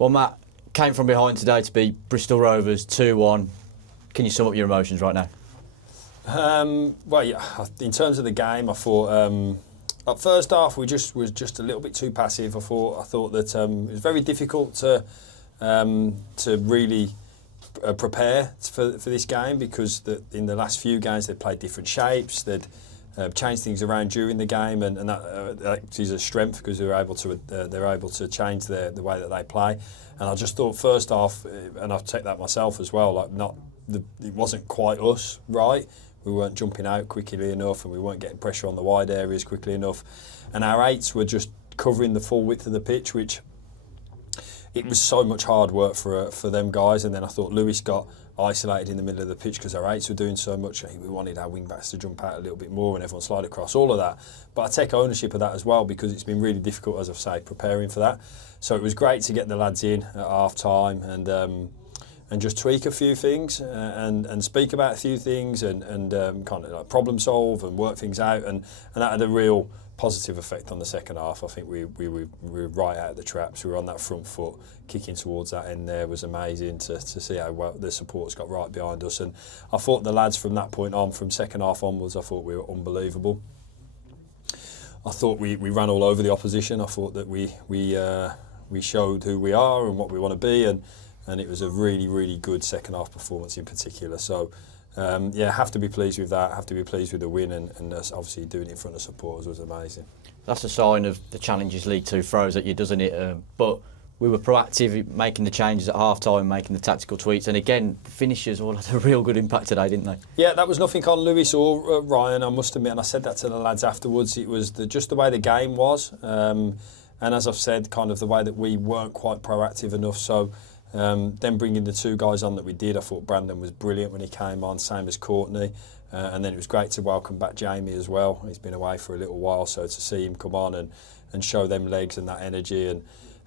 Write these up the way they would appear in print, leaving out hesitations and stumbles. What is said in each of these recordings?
Well, Matt, came from behind today to beat Bristol Rovers 2-1. Can you sum up your emotions right now? Well, yeah. In terms of the game, I thought at first half we was just a little bit too passive. I thought that it was very difficult to really prepare for this game, because in the last few games they played different shapes. They'd changed things around during the game, and that is a strength, because they're able to change the way that they play. And I just thought first half, and I've taken that myself as well, it wasn't quite us, right? We weren't jumping out quickly enough, and we weren't getting pressure on the wide areas quickly enough. And our eights were just covering the full width of the pitch, which it was so much hard work for them guys. And then I thought Lewis got isolated in the middle of the pitch because our eights were doing so much. We wanted our wing backs to jump out a little bit more and everyone slide across, all of that. But I take ownership of that as well, because it's been really difficult, as I've said, preparing for that. So it was great to get the lads in at half time and just tweak a few things and speak about a few things and kind of like problem solve and work things out, and that had a real positive effect on the second half. I think we were right out of the traps. We were on that front foot, kicking towards that end there was amazing to see how well the supporters got right behind us. And I thought the lads from that point on, from second half onwards, I thought we were unbelievable. I thought we ran all over the opposition. I thought that we showed who we are and what we want to be, and it was a really, really good second half performance in particular. So have to be pleased with that, have to be pleased with the win, and obviously doing it in front of supporters was amazing. That's a sign of the Challenges League 2 throws at you, doesn't it? But we were proactive, making the changes at half time, making the tactical tweaks, and again, the finishers all had a real good impact today, didn't they? Yeah, that was nothing on Lewis or Ryan, I must admit, and I said that to the lads afterwards. It was just the way the game was, and as I've said, kind of the way that we weren't quite proactive enough. So then bringing the two guys on that we did, I thought Brandon was brilliant when he came on, same as Courtney, and then it was great to welcome back Jamie as well. He's been away for a little while, so to see him come on and show them legs and that energy, and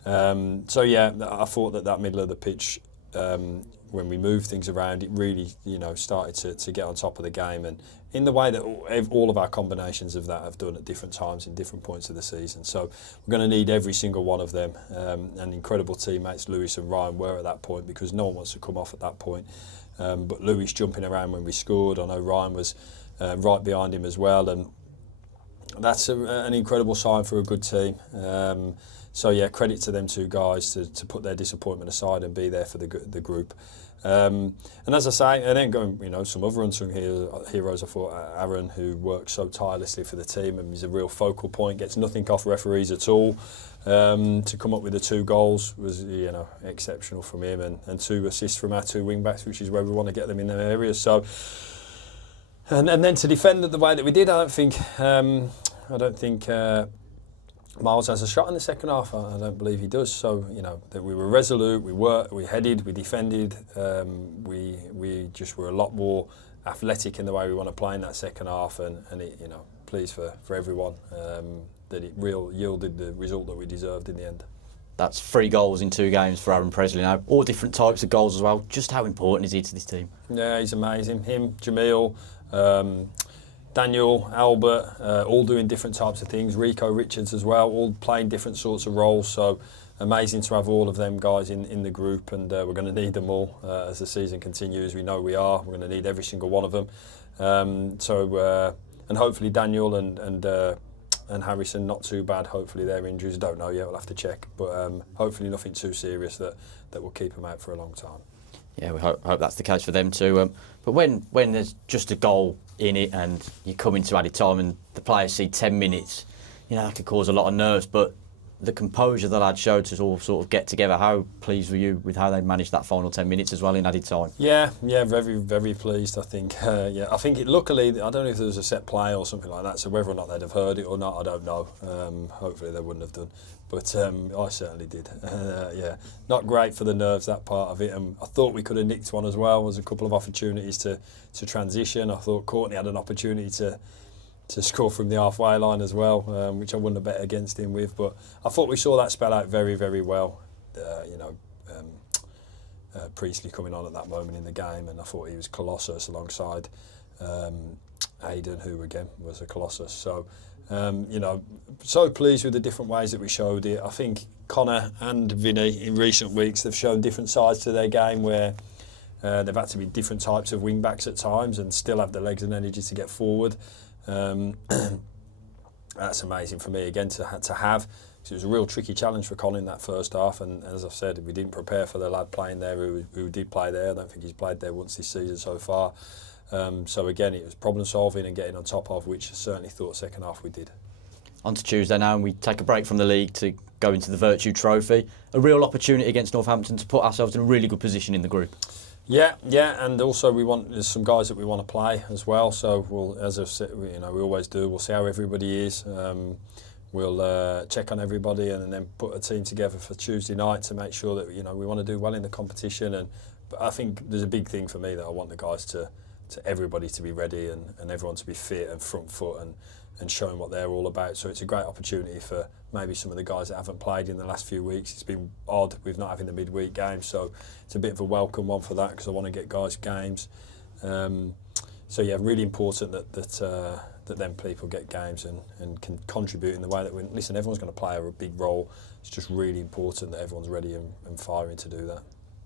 I thought that middle of the pitch, when we moved things around, it really started to get on top of the game, and in the way that all of our combinations of that have done at different times in different points of the season. So we're going to need every single one of them, and incredible teammates Lewis and Ryan were at that point, because no one wants to come off at that point. But Lewis jumping around when we scored, I know Ryan was right behind him as well, and that's an incredible sign for a good team. Credit to them two guys to put their disappointment aside and be there for the group. And as I say, and then going, some other unsung heroes. I thought Aaron, who worked so tirelessly for the team and is a real focal point, gets nothing off referees at all. To come up with the 2 goals was exceptional from him, and 2 assists from our 2 wing backs, which is where we want to get them in them areas. So, and then to defend it the way that we did, I don't think. Miles has a shot in the second half. I don't believe he does. So that we were resolute, we headed, we defended. We just were a lot more athletic in the way we want to play in that second half, and it, pleased for everyone that it yielded the result that we deserved in the end. That's 3 goals in 2 games for Aaron Presley now. All different types of goals as well. Just how important is he to this team? Yeah, he's amazing. Him, Jamil, Daniel, Albert, all doing different types of things. Rico Richards as well, all playing different sorts of roles. So amazing to have all of them guys in the group, and we're going to need them all as the season continues. We know we are. We're going to need every single one of them. And hopefully Daniel and Harrison, not too bad. Hopefully their injuries, don't know yet. We'll have to check, but hopefully nothing too serious that will keep them out for a long time. Yeah, we hope that's the case for them too. But when there's just a goal in it and you come into added time and the players see 10 minutes, that could cause a lot of nerves. But the composure the lads showed to all sort of get together, how pleased were you with how they managed that final 10 minutes as well in added time? Yeah, very, very pleased, I think. I think luckily, I don't know if there was a set play or something like that, so whether or not they'd have heard it or not, I don't know. Hopefully they wouldn't have done. But I certainly did. Not great for the nerves, that part of it. And I thought we could have nicked one as well. There was a couple of opportunities to transition. I thought Courtney had an opportunity to score from the halfway line as well, which I wouldn't have bet against him with. But I thought we saw that spell out very, very well. Priestley coming on at that moment in the game, and I thought he was colossus alongside Aidan, who again was a colossus. So, you know, so pleased with the different ways that we showed it. I think Connor and Vinny in recent weeks, they've shown different sides to their game where they've had to be different types of wing backs at times and still have the legs and energy to get forward. That's amazing for me again to have. It was a real tricky challenge for Colin that first half, and as I've said, we didn't prepare for the lad playing there who did play there. I don't think he's played there once this season so far. So again, it was problem solving and getting on top of, which I certainly thought second half we did. On to Tuesday now, and we take a break from the league to go into the Virtue Trophy. A real opportunity against Northampton to put ourselves in a really good position in the group. Yeah, and also there's some guys that we want to play as well. So we'll, as I've said, we always do. We'll see how everybody is. We'll check on everybody and then put a team together for Tuesday night to make sure that we want to do well in the competition. But I think there's a big thing for me that I want the guys to everybody to be ready and everyone to be fit and front foot and showing what they're all about. So it's a great opportunity for maybe some of the guys that haven't played in the last few weeks. It's been odd with not having the midweek games, so it's a bit of a welcome one for that because I want to get guys games. So yeah, really important that them people get games and can contribute in the way that listen, everyone's going to play a big role. It's just really important that everyone's ready and firing to do that.